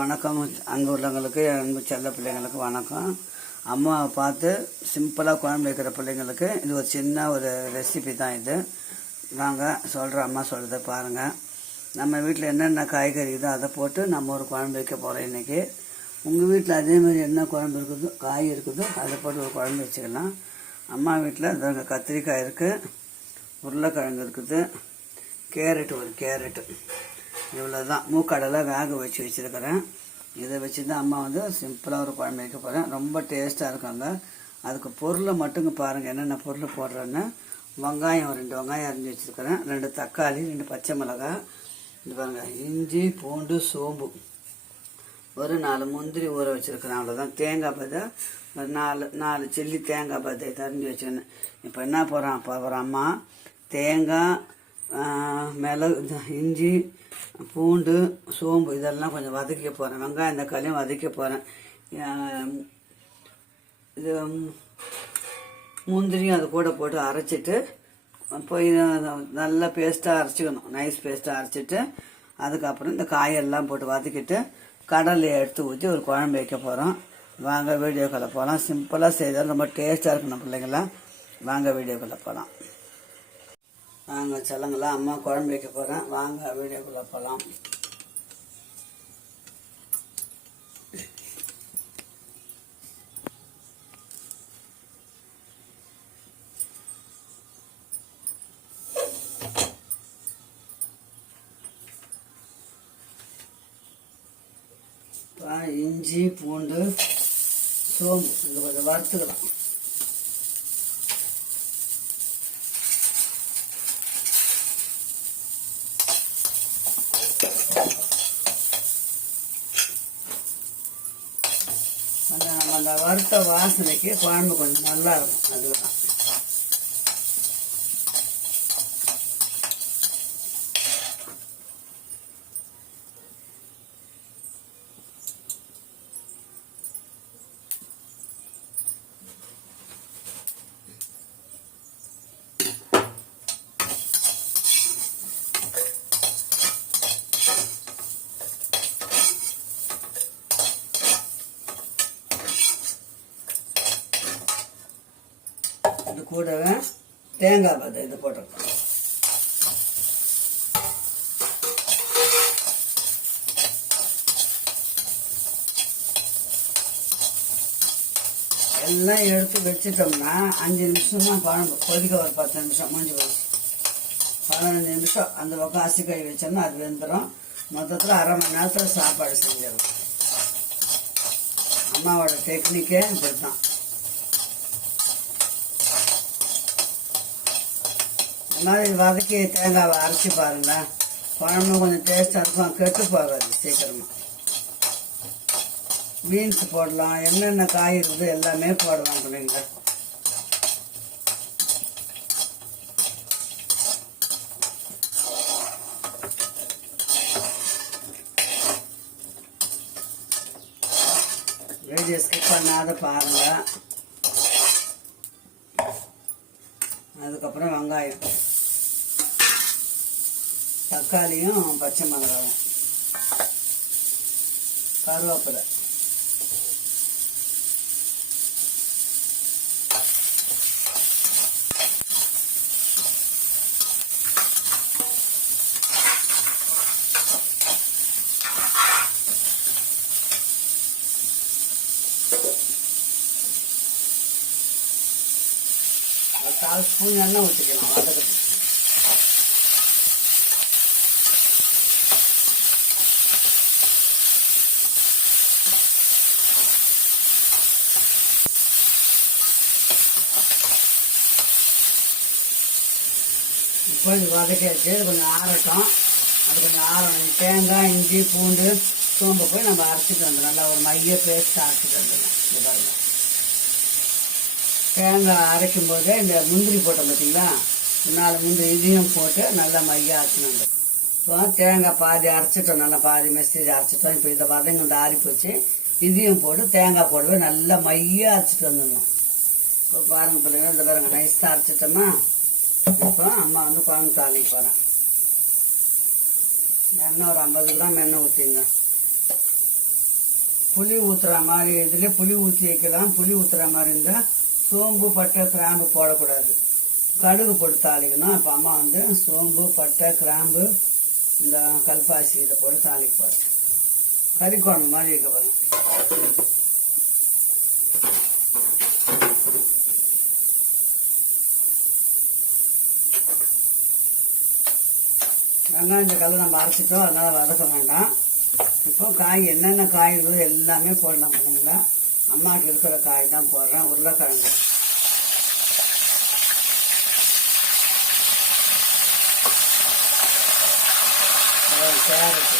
வணக்கம் அன்பு உள்ளவங்களுக்கு, அன்பு செல்ல பிள்ளைங்களுக்கு வணக்கம். அம்மாவை பார்த்து சிம்பிளாக குழம்பு வைக்கிற பிள்ளைங்களுக்கு இது ஒரு சின்ன ஒரு ரெசிபி தான். இது வாங்க சொல்கிறேன், அம்மா சொல்கிறத பாருங்கள். நம்ம வீட்டில் என்னென்ன காய்கறி இதோ அதை போட்டு நம்ம ஒரு குழம்பு வைக்க போகிறோம் இன்றைக்கி. உங்கள் வீட்டில் அதேமாதிரி என்ன குழம்பு இருக்குதோ, காய் இருக்குதோ அதை போட்டு ஒரு குழம்பு வச்சுக்கலாம். அம்மா வீட்டில் இந்த கத்திரிக்காய் இருக்குது, உருளைக்கிழங்கு இருக்குது, ஒரு கேரட்டு இவ்வளோ தான். மூக்கடலை வேக வச்சுருக்கிறேன். இதை வச்சு தான் அம்மா சிம்பிளாக ஒரு குழம்பு வைக்க போகிறேன். ரொம்ப டேஸ்ட்டாக இருக்காங்க. அதுக்கு பொருளை மட்டுங்க பாருங்கள் என்னென்ன பொருள் போடுறேன்னு. வெங்காயம் 2 வெங்காயம் அரிஞ்சு வச்சுருக்கிறேன், 2 தக்காளி, 2 பச்சை மிளகாய், இது பாருங்கள், இஞ்சி பூண்டு சோம்பு, ஒரு 4 முந்திரி ஊற வச்சுருக்கிறேன். அவ்வளோதான். தேங்காய் பதை ஒரு 4 சில்லி தேங்காய் பதை தரிஞ்சு வச்சுருந்தேன். இப்போ என்ன போகிறேன் அம்மா, தேங்காய், மிளகு, இஞ்சி பூண்டு சோம்பு இதெல்லாம் கொஞ்சம் வதக்க போகிறேன். வெங்காயம் தக்காளியும் வதக்க போகிறேன். இது முந்திரியும் அது கூட போட்டு அரைச்சிட்டு போய் நல்லா பேஸ்ட்டாக அரைச்சிக்கணும். நைஸ் பேஸ்ட்டாக அரைச்சிட்டு அதுக்கப்புறம் இந்த காயெல்லாம் போட்டு வதக்கிட்டு கடலையை எடுத்து ஊற்றி ஒரு குழம்பு வைக்க போகிறோம். வாங்க வீடியோக்குள்ளே போகலாம். சிம்பிளாக செய்தால் ரொம்ப டேஸ்ட்டாக இருக்கணும் பிள்ளைங்களாம். வாங்க வீடியோக்குள்ளே போகலாம். வாங்க சொல்லுங்களா, அம்மா குழம்பு வைக்க போகிறேன். வாங்க வீடியோக்குள்ளே போகலாம். இஞ்சி பூண்டு சோம்பு இது கொஞ்சம் வறுத்துக்கலாம். கொஞ்சம் நம்ம அந்த வறுத்த வாசனைக்கு குழம்பு கொஞ்சம் நல்லா இருக்கும். அதுதான் இது கூடவே தேங்காய் பதை இது போட்டிருக்கோம். எல்லாம் எடுத்து வச்சுட்டோம்னா 5 நிமிஷம் தான் குழம்பு கொதிக்க. ஒரு 10 நிமிஷம் முடிஞ்சு போச்சு. 15 நிமிஷம் அந்த பக்கம் அரிசிக்காய் வச்சோம்னா அது வெந்துடும். மொத்தத்தில் அரை மணி நேரத்தில் சாப்பாடு செஞ்சிடும். அம்மாவோட டெக்னிக்கே இப்படி தான். இந்த மாதிரி வதக்கி தேங்காவை அரைச்சி பாருங்களேன், குழம்பு கொஞ்சம் டேஸ்ட்டாக இருக்கும். கெட்டு போகாது சீக்கிரமாக. பீன்ஸ் போடலாம், என்னென்ன காய் இருக்குது எல்லாமே போடலாம் பிள்ளைங்க. வீடியோ ஸ்கிப் பண்ணாத பாருங்கள். அதுக்கப்புறம் வெங்காயம், தக்காளியும் பச்சை மிளகாயும், கருவேப்பிலை, ஒரு 1/4 ஸ்பூன் எண்ணெய் ஊற்றிக்கலாம் வதக்கத்துக்கு. இப்போ இது வதக்கியாச்சு. இது கொஞ்சம் ஆறட்டும். அது கொஞ்சம் ஆறணும். தேங்காய் இஞ்சி பூண்டு சோம்பு போய் நம்ம அரைச்சிட்டு வந்துடும். நல்லா ஒரு மைய பேஸ்ட்டாக அரைச்சிட்டு வந்துடலாம். இந்த பாருங்கள், தேங்காய் அரைக்கும் போதே இந்த முந்திரி போட்டோம் பார்த்தீங்களா, 4 முந்திரி இதையும் போட்டு நல்லா மைய அரைச்சிட்டு வந்துடும். இப்போ தேங்காய் பாதி அரைச்சிட்டோம், நல்லா பாதி மெசேஜ் அரைச்சிட்டோம். இப்போ இதை வதங்க ஆறி போச்சு. இதையும் போட்டு தேங்காய் போடவே நல்லா மைய அரைச்சிட்டு வந்துடணும். இப்போ பாருங்கள் பிள்ளைங்க, இந்த பாருங்கள் நைஸாக அரைச்சிட்டோமா. இப்போ அம்மா குழம்பு தாளிக்க போகிறேன். எண்ணெய் ஒரு 50 கிராம் எண்ணெய் ஊற்றிங்க. புளி ஊற்றுற மாதிரி இதுலேயே புளி ஊற்றி வைக்கலாம். புளி ஊற்றுற மாதிரி இருந்தால் சோம்பு பட்டை கிராம்பு போடக்கூடாது, கடுகு போட்டு தாளிக்கணும். அப்போ அம்மா வந்து சோம்பு பட்டை கிராம்பு இந்த கல்பாசி இதை போட்டு தாளிப்பார். கறி குழம்பு மாதிரி வைக்க போகிறேன். வெங்காயம் இந்த கல்லை நம்ம அரைச்சிட்டோம், அதனால் வதக்க வேண்டாம். இப்போ காய் என்னென்ன காய்களோ எல்லாமே போடலாம் பண்ணுங்களா. அம்மாவுக்கு இருக்கிற காய் தான் போடுறேன். உருளைக்கிழங்கு, கேரட்டு,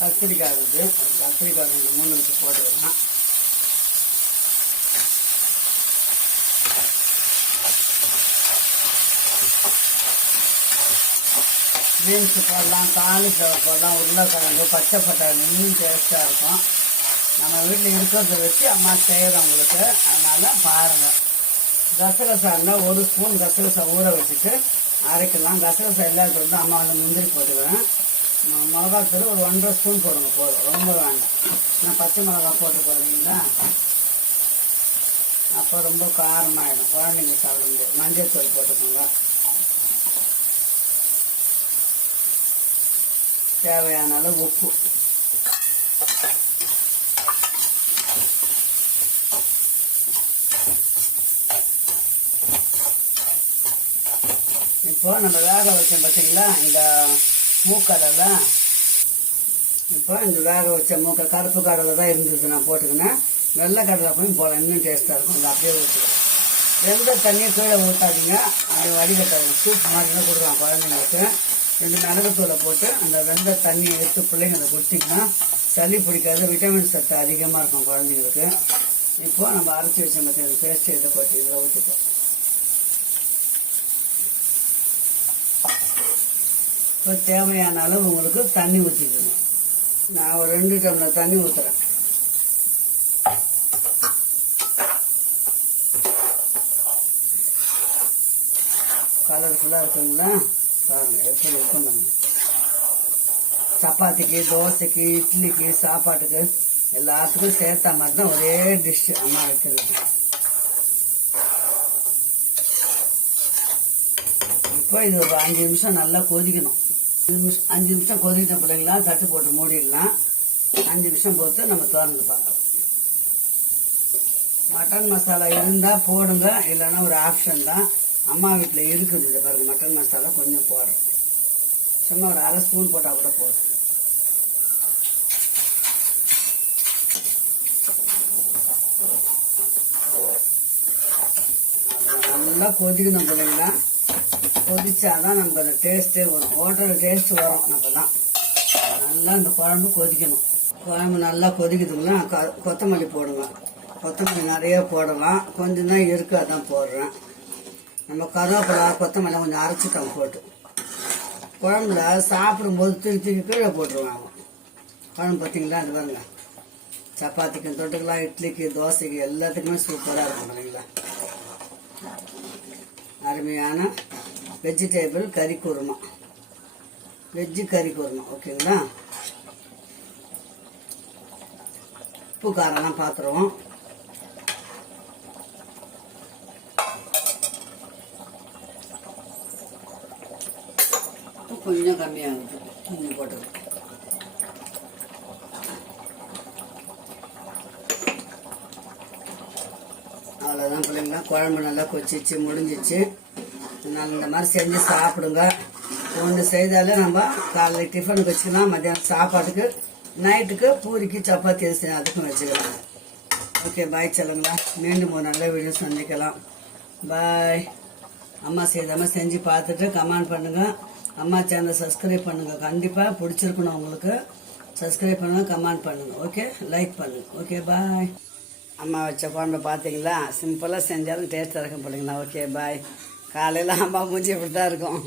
கத்திரிக்காய் இருக்குது. கத்திரிக்காய் 2-3 வச்சு போட்டுக்கலாம். பீன்ஸு போடலாம், காலிஃப்ளவர் போடலாம், உருளைக்கிழங்கு, பச்சை பட்டாணி இன்னும் டேஸ்ட்டாக இருக்கும். நம்ம வீட்டில் இருக்கிறத வச்சு அம்மா செய்கிறவங்களுக்கு, அதனால் பாருங்கள். கசகசா இருந்தால் 1 ஸ்பூன் கசகசா ஊற வச்சுட்டு அரைக்கலாம். கசகசா இல்லாத வந்து அம்மா வந்து முந்திரி போட்டுக்கிறேன். மிளகாத்தூள் ஒரு 1.5 ஸ்பூன் போடுங்க, போதும், ரொம்ப வேண்டாம். நான் பச்சை மிளகா போட்டு போடுறீங்களா, அப்போ ரொம்ப காரமாகிடும், குழந்தைங்க சாப்பிட முடியாது. மஞ்சள் தூள் போட்டுக்கோங்க. தேவையான அளவு உப்பு. இப்போ நம்ம வேக வச்சோம் பார்த்தீங்களா இந்த மூக்கடலை. இப்போ இந்த வேக வச்ச கருப்பு கடலை தான் இருந்தது, நான் போட்டுக்கினேன். வெள்ளை கடலை போய் போகலாம், இன்னும் டேஸ்ட்டாக இருக்கும். இந்த அப்படியே ஊற்றுக்கலாம். எந்த தண்ணியும் கீழே ஊற்றாதீங்க, அப்படி வடிகட்டாதீங்க. சூப் மாதிரிலாம் கொடுக்கலாம் குழந்தைங்களுக்கு. 2 மிளகுத்தூளை போட்டு அந்த வெந்த தண்ணியை எடுத்து பிள்ளைங்களை கொடுத்திங்கன்னா சளி பிடிக்காது, விட்டமின் சத்து அதிகமாக இருக்கும் குழந்தைங்களுக்கு. இப்போ நம்ம அரைச்சி வச்ச மாதிரி பேஸ்ட் இதை போட்டு இதில் ஊற்றிப்போம். இப்போ தேவையான அளவு உங்களுக்கு தண்ணி ஊற்றிக்கணும். நான் ஒரு 2 டம்ளர் தண்ணி ஊற்றுறேன். கலர்ஃபுல்லாக இருக்குங்களா பாருங்க, எப்படி இருக்கும். நம்ம சப்பாத்திக்கு, தோசைக்கு, இட்லிக்கு, சாப்பாட்டுக்கு எல்லாத்துக்கும் சேர்த்தா மாதிரி தான் ஒரே டிஷ் அம்மா வைக்கிறது. இப்போ இது ஒரு 5 நிமிஷம் நல்லா கொதிக்கணும். 5 நிமிஷம் கொதிக்கிட்ட பிள்ளைங்களா தட்டு போட்டு மூடிடலாம். 5 நிமிஷம் போட்டு நம்ம திறந்து பார்க்கலாம். மட்டன் மசாலா இருந்தால் போடுங்க, இல்லைன்னா ஒரு ஆப்ஷன் தான். அம்மா வீட்டில் இருக்குது இது பாருங்க, மட்டன் மசாலா கொஞ்சம் போடுறேன். சும்மா ஒரு 1/2 ஸ்பூன் போட்டால் கூட போதும். நல்லா கொதிக்கணும் பிள்ளைங்களா. கொதிச்சாதான் நமக்கு அந்த டேஸ்ட்டே வரும், ஹோட்டல் டேஸ்ட் வரும். நம்ம தான் நல்லா இந்த குழம்பு கொதிக்கணும். குழம்பு நல்லா கொதிக்குதுங்களா, கொத்தமல்லி போடுங்க. கொத்தமல்லி நிறைய போடலாம், கொஞ்சம் தான் இருக்கு, அதான் போடுறேன். நம்ம கருவேப்பிலை கொத்தமல்லி கொஞ்சம் அரைச்சிட்டோம் போட்டு குழம்புல சாப்பிடும்போது தூக்கி கீழே போட்டுருவாங்க. குழம்பு பார்த்தீங்களா, அது பாருங்க. சப்பாத்திக்கு தொட்டுக்கலாம், இட்லிக்கு, தோசைக்கு எல்லாத்துக்குமே சூப்பராக இருக்கும் இல்லைங்களா. அருமையான வெஜிடேபிள் கறி குருமா, வெஜ்ஜு கறி குருமா. ஓகேங்களா. உப்பு காரெல்லாம் பார்த்துருவோம். கொஞ்சம் கம்மியாகுது, கொஞ்சம் போட்டுருவோம். அவ்வளோதான் பிள்ளைங்களா. குழம்பு நல்லா கொச்சிச்சு முடிஞ்சிச்சு. இந்த மாதிரி செஞ்சு சாப்பிடுங்க. ஒன்று செய்தாலே நம்ம காலையில் டிஃபனுக்கு வச்சுக்கலாம், மத்தியானம் சாப்பாட்டுக்கு, நைட்டுக்கு பூரிக்கு சப்பாத்தி அதுக்கும் வச்சுக்கலாம். ஓகே, பாய் சொல்லுங்களா. மீண்டும் ஒரு நல்ல வீடியோ சந்திக்கலாம். பாய். அம்மா செய்தாமல் செஞ்சு பார்த்துட்டு கமெண்ட் பண்ணுங்கள். அம்மா சேனலை சப்ஸ்கிரைப் பண்ணுங்கள். கண்டிப்பாக பிடிச்சிருக்கணும் உங்களுக்கு. சப்ஸ்கிரைப் பண்ணுங்கள், கமெண்ட் பண்ணுங்கள். ஓகே, லைக் பண்ணுங்கள். ஓகே, பாய். அம்மா வச்ச குழம்பு பார்த்தீங்களா, சிம்பிளாக செஞ்சாலும் டேஸ்ட்டாக இருக்கும் பிள்ளைங்களா. ஓகே, பாய். காலையில் அம்மா மூஞ்சி இப்படி தான் இருக்கும்.